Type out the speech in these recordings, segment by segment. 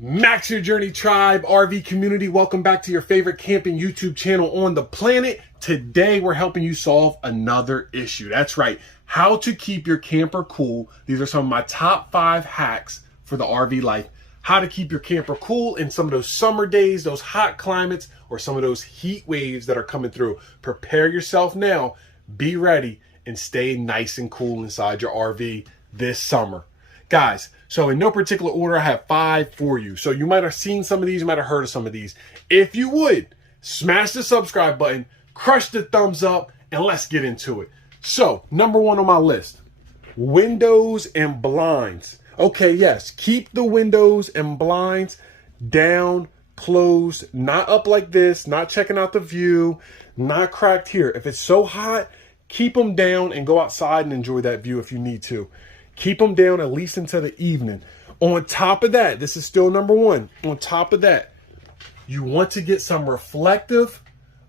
Max Your Journey Tribe, RV community, welcome back to your favorite camping YouTube channel on the planet. Today, we're helping you solve another issue. That's right, how to keep your camper cool. These are some of my top 5 hacks for the RV life. How to keep your camper cool in some of those summer days, those hot climates, or some of those heat waves that are coming through. Prepare yourself now, be ready, and stay nice and cool inside your RV this summer. Guys, so in no particular order, I have 5 for you. So you might have seen some of these, you might have heard of some of these. If you would, smash the subscribe button, crush the thumbs up, and let's get into it. So, number 1 on my list, windows and blinds. Okay, yes, keep the windows and blinds down, closed, not up like this, not checking out the view, not cracked here. If it's so hot, keep them down and go outside and enjoy that view if you need to. Keep them down at least until the evening. On top of that, this is still number 1. On top of that, you want to get some reflective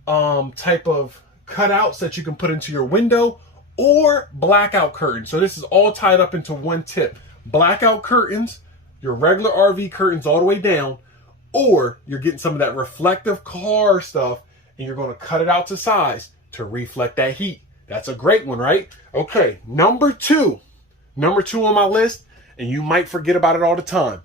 type of cutouts that you can put into your window or blackout curtains. So this is all tied up into one tip. Blackout curtains, your regular RV curtains all the way down, or you're getting some of that reflective car stuff and you're going to cut it out to size to reflect that heat. That's a great one, right? Okay, number 2 on my list, and you might forget about it all the time,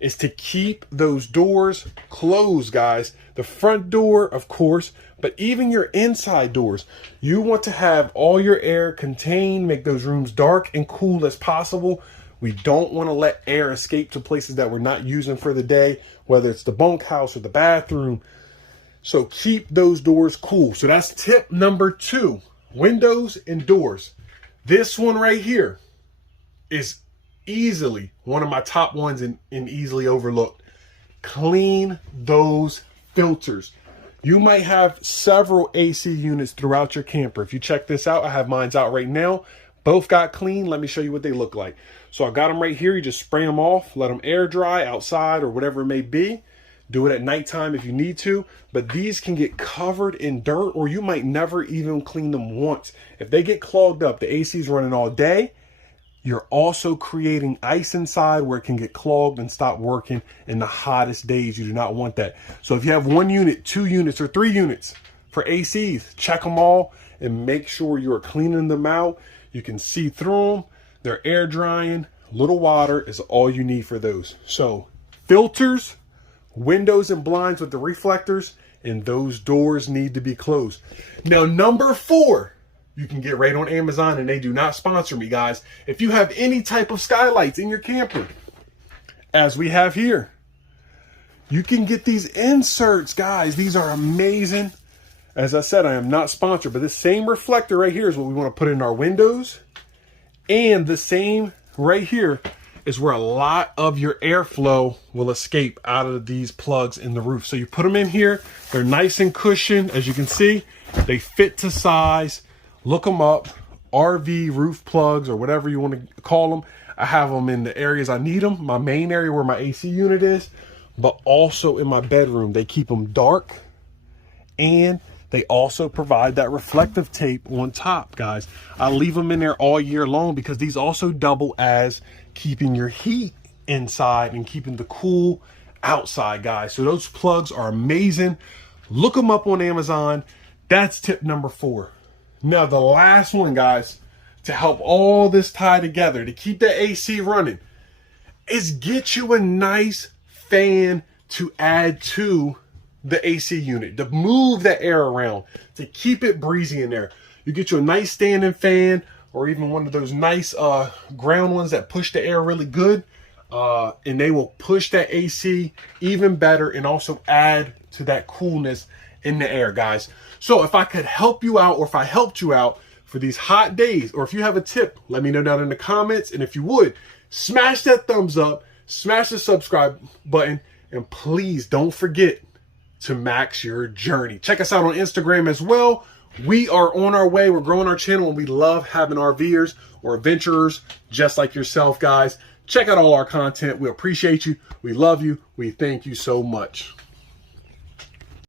is to keep those doors closed, guys. The front door, of course, but even your inside doors. You want to have all your air contained, make those rooms dark and cool as possible. We don't want to let air escape to places that we're not using for the day, whether it's the bunkhouse or the bathroom. So keep those doors cool. So that's tip number 2, windows and doors. This one right here is easily one of my top ones and easily overlooked. Clean those filters. You might have several AC units throughout your camper. If you check this out, I have mine out right now. Both got clean. Let me show you what they look like. So I got them right here. You just spray them off, let them air dry outside or whatever it may be. Do it at nighttime if you need to, but these can get covered in dirt or you might never even clean them once. If they get clogged up, the AC is running all day. You're also creating ice inside where it can get clogged and stop working in the hottest days. You do not want that. So if you have 1 unit, 2 units, or 3 units for ACs, check them all and make sure you're cleaning them out. You can see through them. They're air drying. Little water is all you need for those. So filters, windows and blinds with the reflectors, and those doors need to be closed. Now, number 4. You can get right on Amazon, and they do not sponsor me, guys. If you have any type of skylights in your camper, as we have here, you can get these inserts, guys. These are amazing. As I said, I am not sponsored, but this same reflector right here is what we want to put in our windows. And the same right here is where a lot of your airflow will escape out of these plugs in the roof. So you put them in here. They're nice and cushioned. As you can see, they fit to size. Look them up, RV roof plugs or whatever you want to call them. I have them in the areas I need them. My main area where my AC unit is, but also in my bedroom. They keep them dark and they also provide that reflective tape on top, guys. I leave them in there all year long because these also double as keeping your heat inside and keeping the cool outside, guys. So those plugs are amazing. Look them up on Amazon. That's tip number 4. Now, the last one, guys, to help all this tie together, to keep the AC running, is get you a nice fan to add to the AC unit, to move the air around, to keep it breezy in there. You get you a nice standing fan or even one of those nice ground ones that push the air really good, and they will push that AC even better and also add to that coolness in the air, guys. So if I could help you out, or if I helped you out for these hot days, or if you have a tip, let me know down in the comments. And if you would, smash that thumbs up, smash the subscribe button, and please don't forget to max your journey. Check us out on Instagram as well. We are on our way. We're growing our channel, and we love having RVers or adventurers just like yourself, guys. Check out all our content. We appreciate you. We love you. We thank you so much.